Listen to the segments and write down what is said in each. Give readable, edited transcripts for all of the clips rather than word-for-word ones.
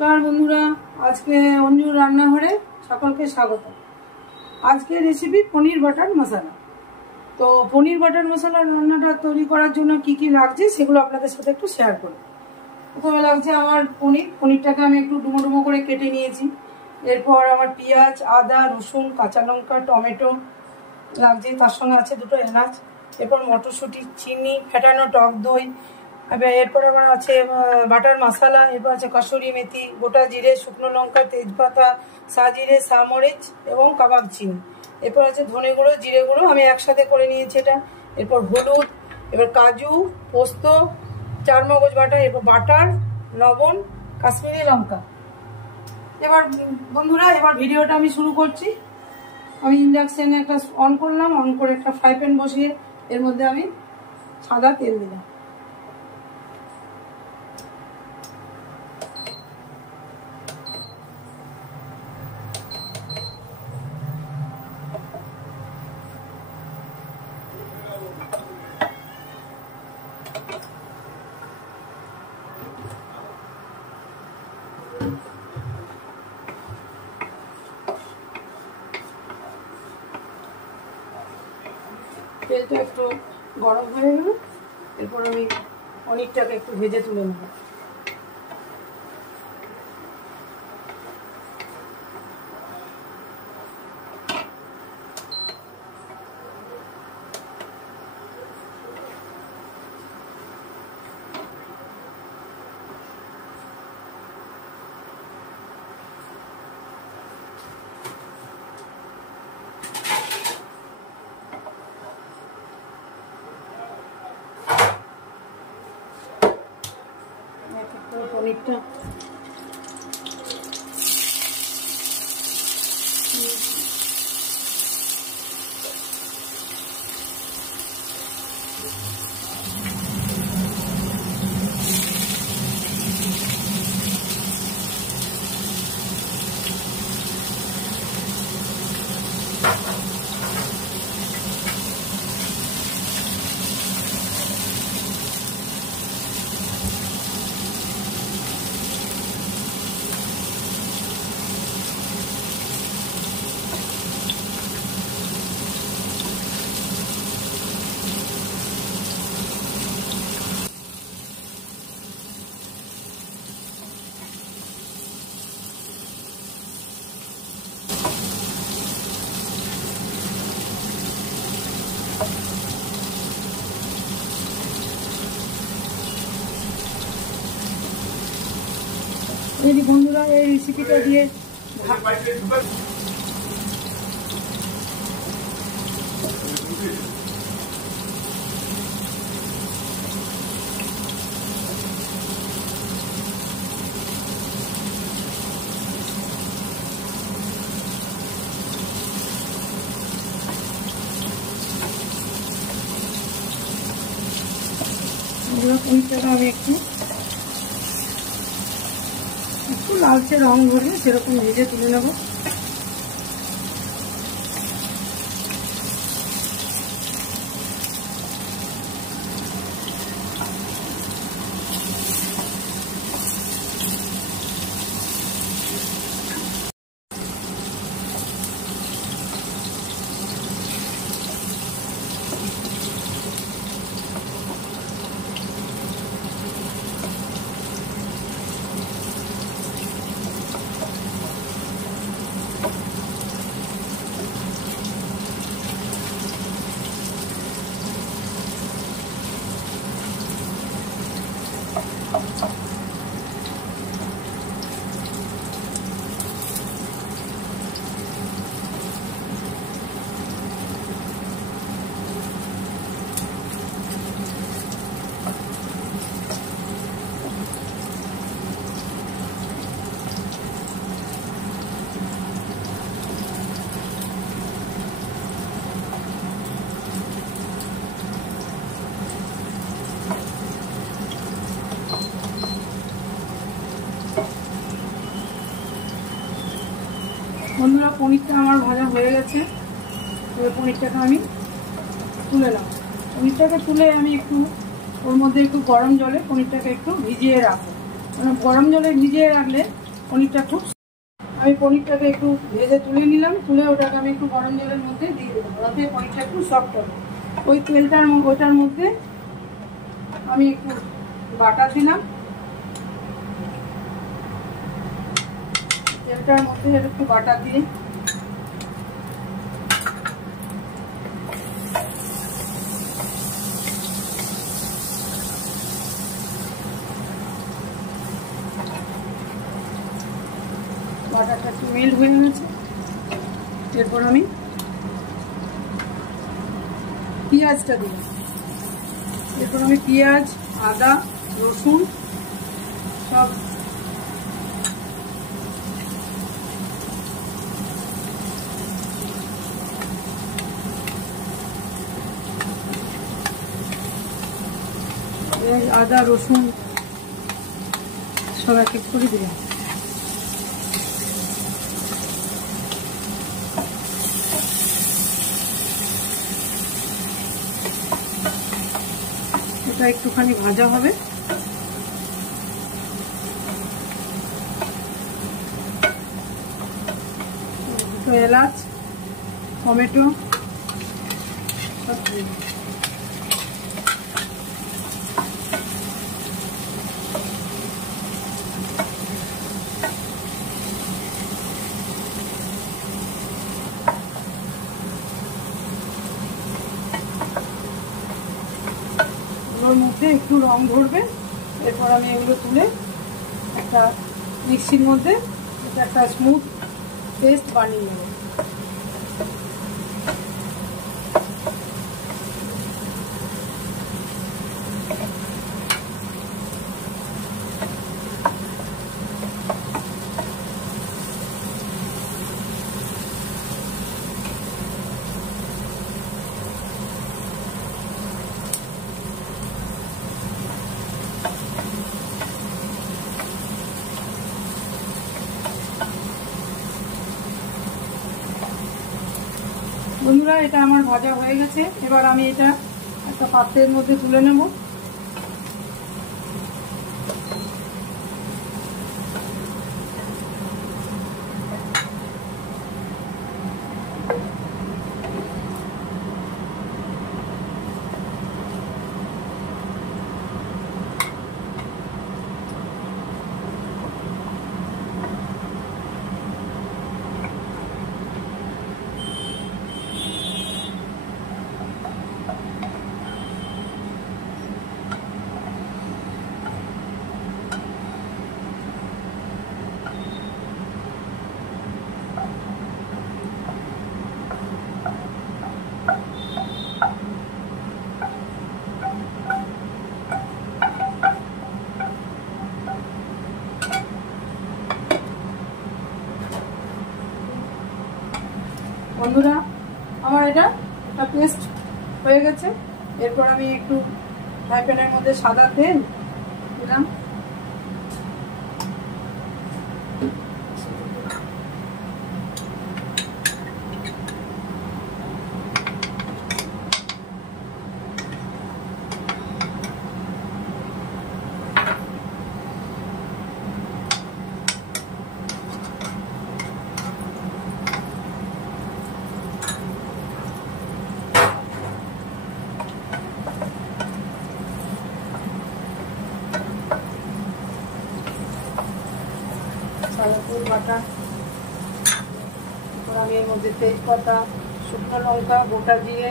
নমস্কার বন্ধুরা, আজকে অঞ্জুর রান্নাঘরে সকলকে স্বাগত। আজকে রেসিপি পনির বাটার মশলা। তো পনির বাটার মশলা রান্নাটা তৈরি করার জন্য কি কি লাগছে সেগুলো আপনাদের সাথে একটু শেয়ার করি। প্রথমে লাগছে আমার পনিরটাকে আমি একটু ডুমো ডুমো করে কেটে নিয়েছি। এরপর আমার পেঁয়াজ, আদা, রসুন, কাঁচা লঙ্কা, টমেটো লাগছে, তার সঙ্গে আছে দুটো এলাচ। এরপর মটরশুঁটি, চিনি, ফেটানো টক দই। এরপর আমার আছে বাটার মশলা। এরপর আছে কসুরি মেথি, গোটা জিরে, শুকনো লঙ্কা, তেজপাতা, সাজিরে, সামরিচ এবং কাবাব চিনি। এরপর আছে ধনে গুঁড়ো, জিরে গুঁড়ো, আমি একসাথে করে নিয়েছি এটা। এরপর হলুদ, এবার কাজু, পোস্ত, চারমগজ বাটা, এরপর বাটার, লবণ, কাশ্মীরি লঙ্কা। এবার বন্ধুরা, এবার ভিডিওটা আমি শুরু করছি। আমি ইন্ডাকশানে একটা অন করলাম, অন করে একটা ফ্রাই প্যান বসিয়ে এর মধ্যে আমি সাদা তেল দিলাম। তেলটা একটু গরম হয়ে গেল, এরপর আমি পনিরটাকে একটু ভেজে তুলে নেব। পনিরটা এই বন্ধুরা, এই রেসিপিটা দিয়ে পনিরটাকে আমি একটু লালচে রং ধরবে সেরকম ভেজে তুলে নেব। বন্ধুরা, পনিরটা আমার ভাজা হয়ে গেছে। এবার পনিরটাকে আমি তুলে নাও। পনিরটাকে তুলে আমি একটু ওর মধ্যে একটু গরম জলে পনিরটাকে একটু ভিজিয়ে রাখবো। মানে গরম জলে ভিজিয়ে রাখলে পনিরটা খুব, আমি পনিরটাকে একটু ভেজে তুলে নিলাম, তুলে ওটাকে আমি একটু গরম জলের মধ্যে দিয়ে দেবো, ওতে পনিরটা একটু সফট হবে। ওই ওটার মধ্যে আমি একটু বাটার দিলাম, তেলটার মধ্যে একটু বাটার দিয়ে বাটারটা একটু মেল্ট হয়ে গেছে। এরপর আমি পেঁয়াজটা দিলাম, এরপর আমি পেঁয়াজ, আদা, রসুন সব আদা রসুন সব এক এক করে দিলাম। এটা একটুখানি ভাজা হবে, দুটো এলাচ, টমেটো সব দিয়ে ওর মধ্যে একটু রং ধরবে। এরপর আমি এগুলো তুলে একটা মিক্সির মধ্যে এটা একটা স্মুথ পেস্ট বানিয়ে নেব। বন্ধুরা, এটা আমার ভাজা হয়ে গেছে। এবার আমি এটা একটা পাত্রের মধ্যে তুলে নেব। বন্ধুরা, আমার এটা একটা পেস্ট হয়ে গেছে। এরপর আমি একটু ফ্রাই প্যানের মধ্যে সাদা তেল দিলাম, সাদা বাটা। এরপর আমি এর মধ্যে তেজপাতা, শুকনো লঙ্কা, গোটা জিরে,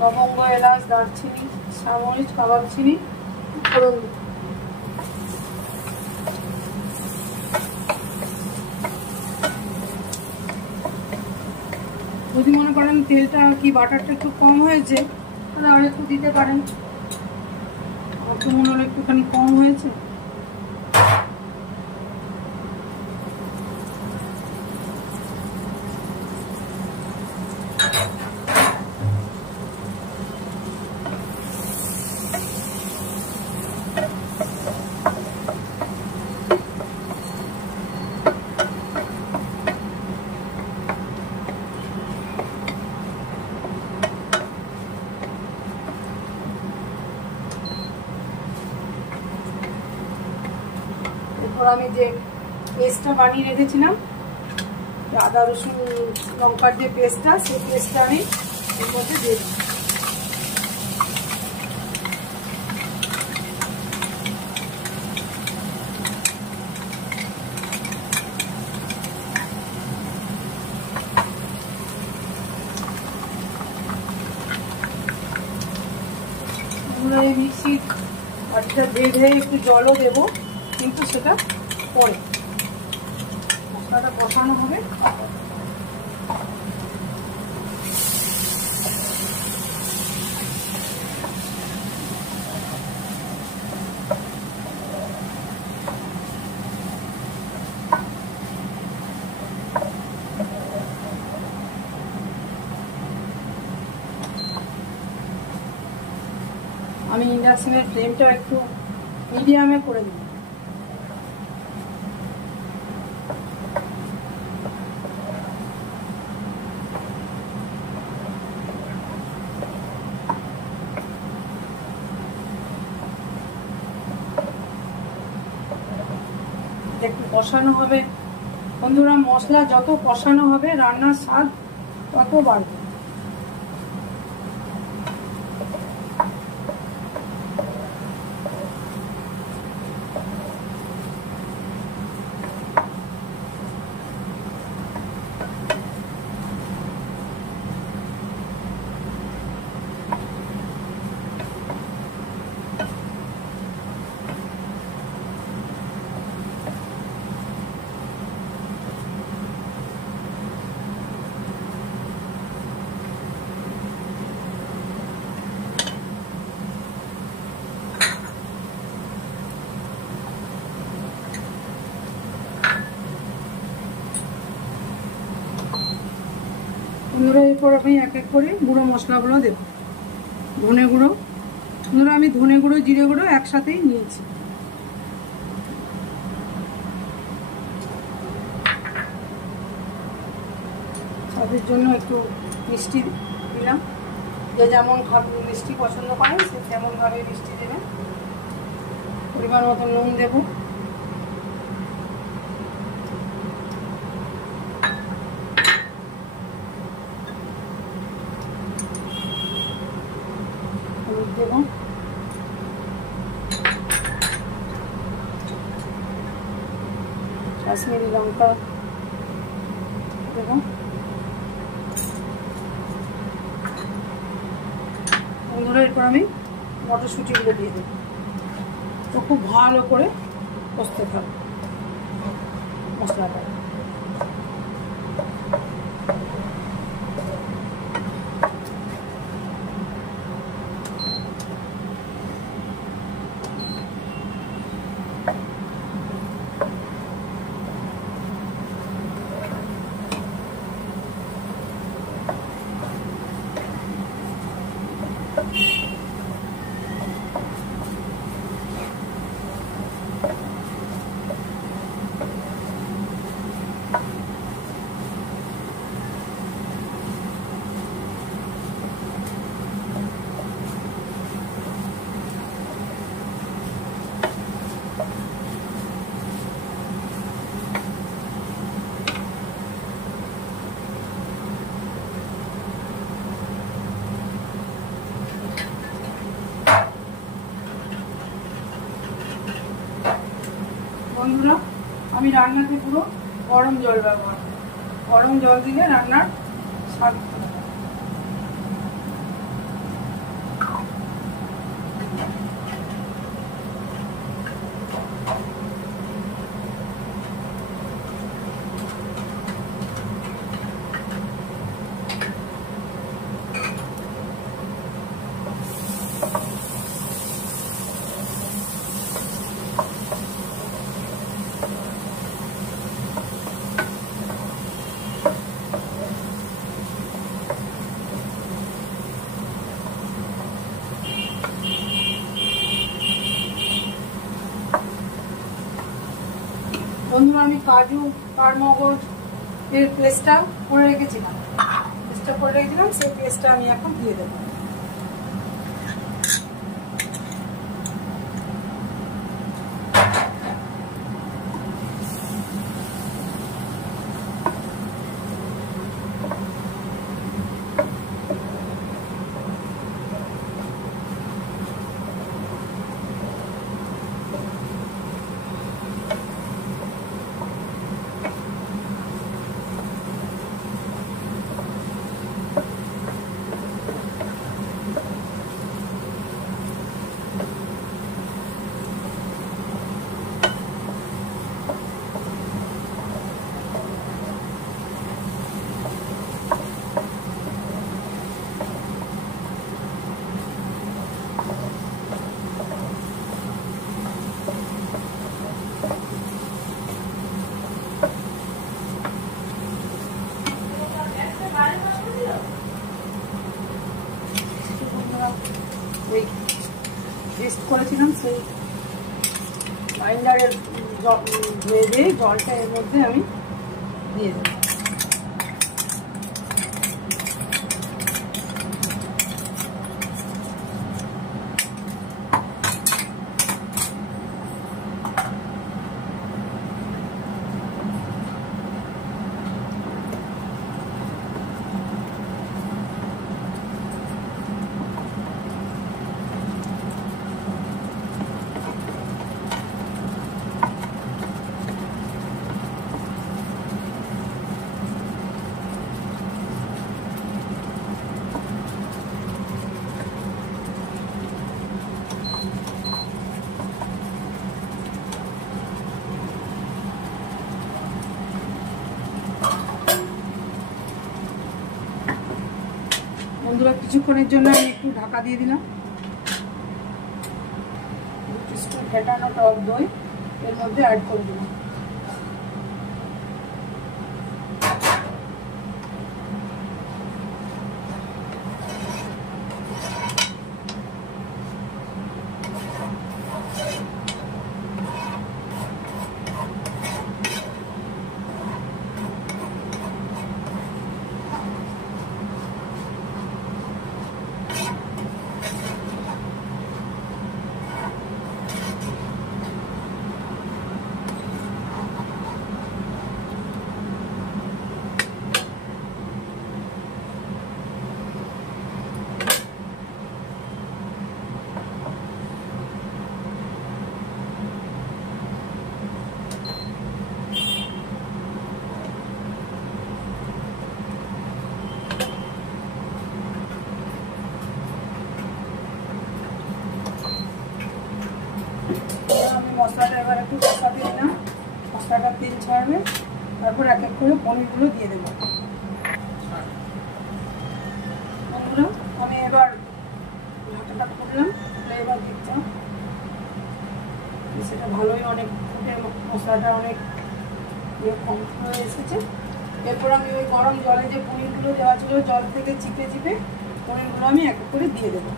লবঙ্গ, এলাচ, দারচিনি, সামরিচ, কাবাব চিনি ফোড়ন দিই। যদি মনে করেন তেলটা কি বাটারটা একটু কম হয়েছে তাহলে আর একটু দিতে পারেন, আমার তো মনে হলো একটুখানি কম হয়েছে। এরপর আমি যে পেস্টটা বানিয়ে রেখেছিলাম, আদা রসুন লঙ্কার যে পেস্টটা, সেই পেস্টটা আমি এর মধ্যে দিয়ে দিই। এই মিক্সির বাটিটা বেঁধে একটু জলও দেবো, কিন্তু সেটা পরে মশলাটা কষানো হবে। আমি ইন্ডাকশনের ফ্লেমটা একটু মিডিয়ামে করে দিই। একটু কষানো হবে বন্ধুরা, মশলা যত কষানো হবে রান্নার স্বাদ তত বাড়বে। বন্ধুরা এরপর আমি এক এক করে গুঁড়ো মশলাগুলো দেব। ধনে গুঁড়ো, বন্ধুরা আমি ধনে গুঁড়ো জিরে গুঁড়ো একসাথেই নিয়েছি। স্বাদের জন্য একটু মিষ্টি দিলাম, যে যেমন মিষ্টি পছন্দ করে সে তেমনভাবে মিষ্টি দেবেন। পরিমাণ মতো নুন দেব, হলুদ দেব, কাশ্মীরি লঙ্কা দেব। বন্ধুরা এরপর আমি মটরশুঁটিগুলো দিয়ে দেবো, তো খুব ভালো করে কষতে থাকবে মশলাটা। বন্ধুরা আমি রান্নাতে পুরো গরম জল ব্যবহার করি, গরম জল দিলে রান্নার স্বাদ। বন্ধুরা আমি কাজু আর মগজ এর পেস্টটা করে রেখেছিলাম, সেই পেস্টটা আমি এখন দিয়ে দেবো। করেছিলাম সেই গ্রাইন্ডারের ধুয়ে দিয়ে জলটা এর মধ্যে আমি দিয়ে দেবো। বন্ধুরা কিছুক্ষণের জন্য আমি একটু ঢাকা দিয়ে দিলাম। ফেটানো টক দই এর মধ্যে অ্যাড করে দিলাম। আমি মশলাটা এবার একটু কষাতে দিলাম, মশলাটা তেল ছাড়বে, তারপর এক এক করে পনিরগুলো দিয়ে দেবো। বন্ধুরা আমি এবার ঢাকাটা খুললাম, এবার দেখলাম সেটা ভালোই অনেক ফুটে, মশলাটা অনেক কম হয়ে এসেছে। এরপর আমি ওই গরম জলে যে পনিরগুলো দেওয়া ছিল জল থেকে চিপে চিপে পনিরগুলো আমি এক এক করে দিয়ে দেবো।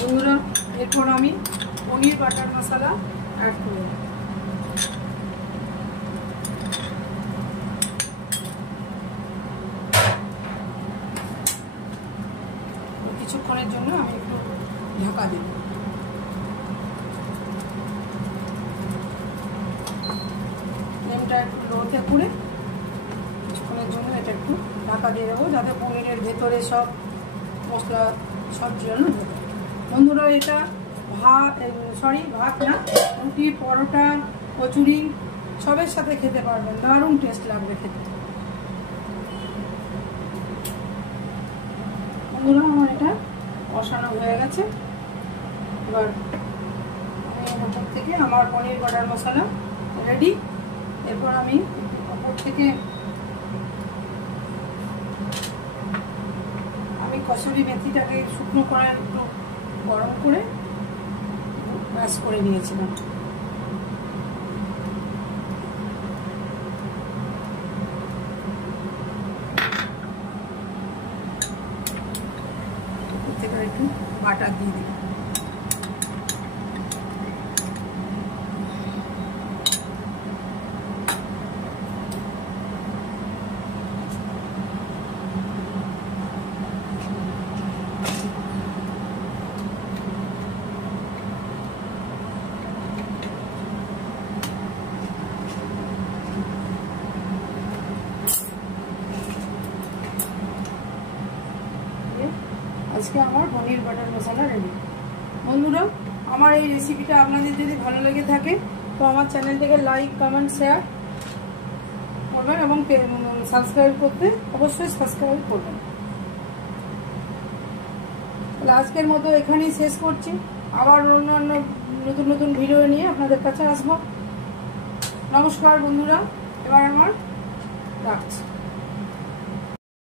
বন্ধুরা এরপর আমি পনির বাটার মশলা অ্যাড করব। কিছুক্ষণের জন্য আমি একটু ঢাকা দেব। ফ্লেমটা একটু লোতে করে কিছুক্ষণের জন্য এটা একটু ঢাকা দিয়ে দেবো, যাতে পনিরের ভেতরে সব মশলা সব জীবাণু ঢোকে। বন্ধুরা এটা ভাত না, রুটি, পরোটা, কচুরি সবের সাথে খেতে পারবেন, দারুণ টেস্ট লাগবে খেতে। বন্ধুরা আমার এটা কষানো হয়ে গেছে, এবার আমি ওপর থেকে আমার পনির বাটার মশলা রেডি। এরপর আমি ওপর থেকে কসুরি মেথিটাকে শুকনো করে একটু গরম করে ম্যাশ করে নিয়েছিলাম। একটু বাটার দিয়ে দিই। আজকে আমার পনির বাটার মশলা রেডি। বন্ধুরা আমার এই রেসিপিটা আপনাদের যদি ভালো লেগে থাকে তো আমার চ্যানেলটাকে লাইক, কমেন্ট, শেয়ার করবেন এবং সাবস্ক্রাইব করতে অবশ্যই সাবস্ক্রাইব করবেন। আজকের মতো এখানেই শেষ করছি। আবার অন্যান্য নতুন নতুন ভিডিও নিয়ে আপনাদের কাছে আসবো। নমস্কার বন্ধুরা, এবার আমার রাখছি।